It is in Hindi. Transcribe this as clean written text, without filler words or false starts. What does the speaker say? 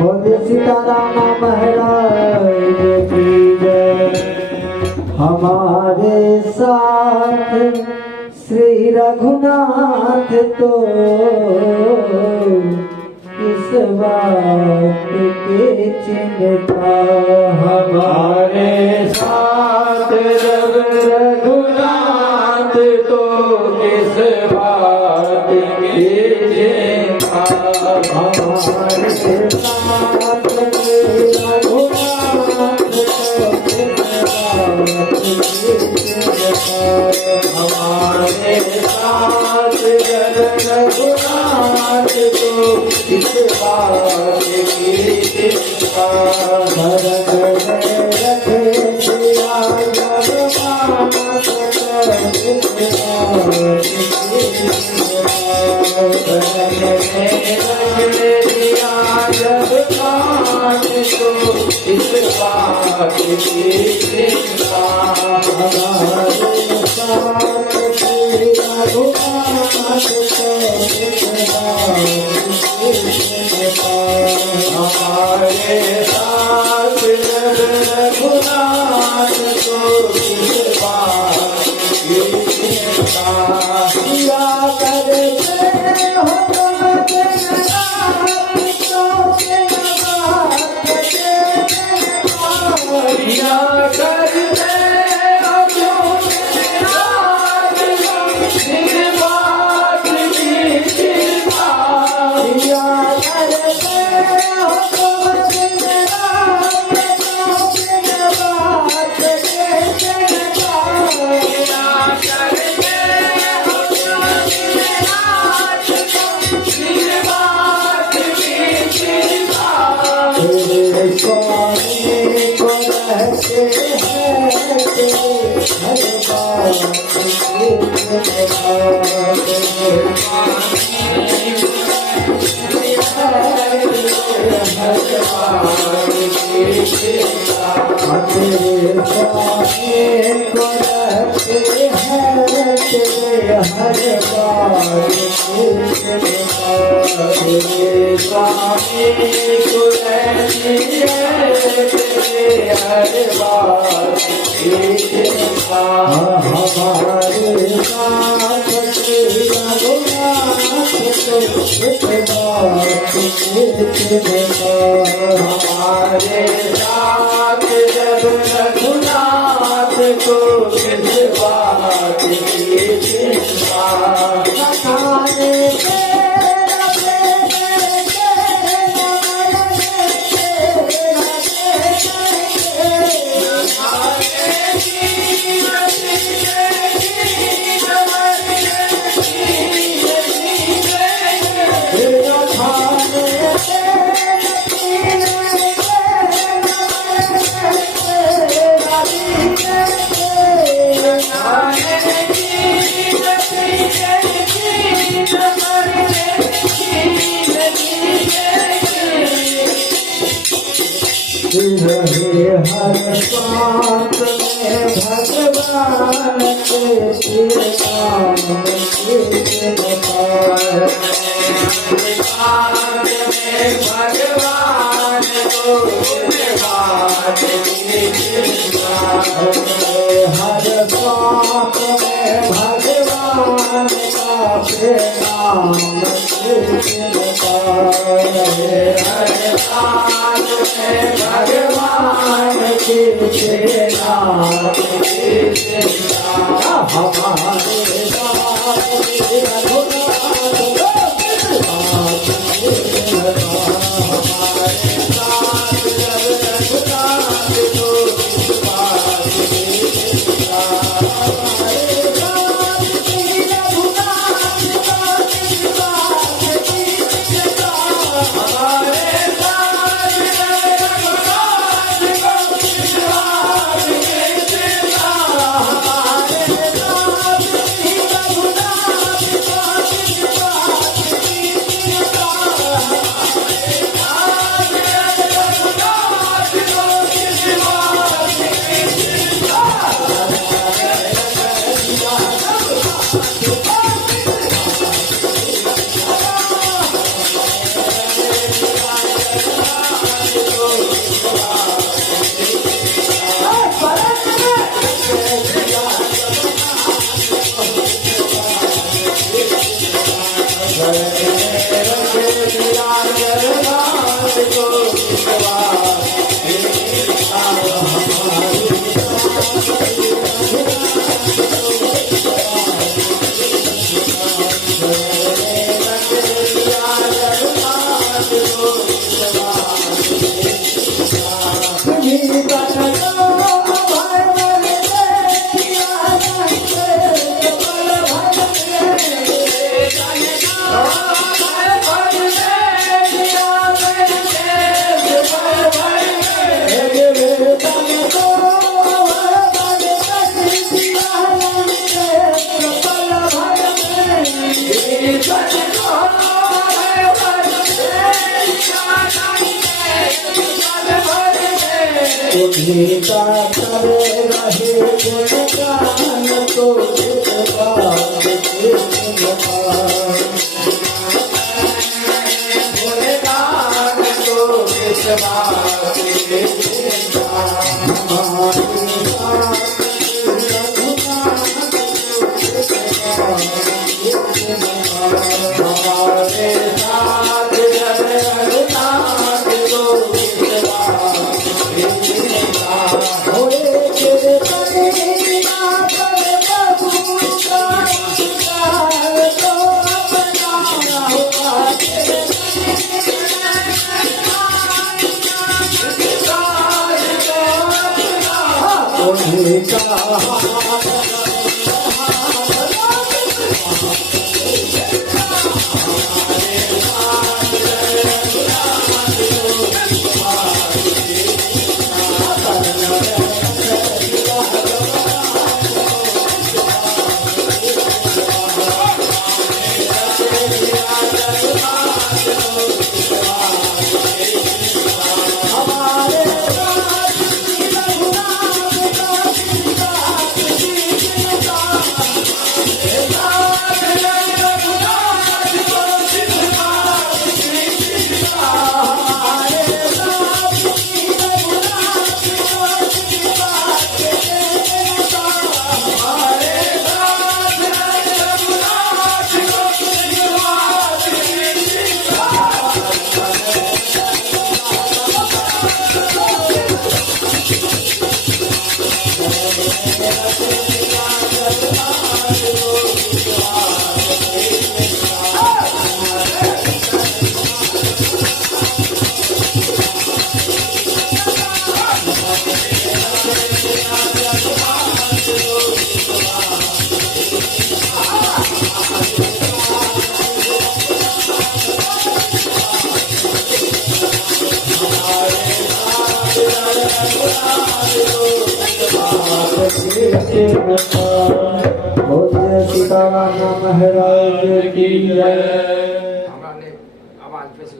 बोले सीताराम महाराज की जय। हमारे साथ श्री रघुनाथ तो इस बात की चिंता। हमारे साथ रघुनाथ तो किस बात की चिंता। हमारे साथ रघुनाथ हमारे साथ रघुनाथ तो किस बात की चिंता। हमारे साथ जब रघुनाथ को किस बात की चिंता। हर साथ में भगवान के श्री राम के भगवान को बात की चिंता। हर साथ में भगवान का नाम हर साथ में भगवान के नाम हमारे गीता करे रहे गुणगान तो बात गुणगान तो हमारे साथ जब रघुनाथ को सीताराम महाराज की जय। आवाज पे से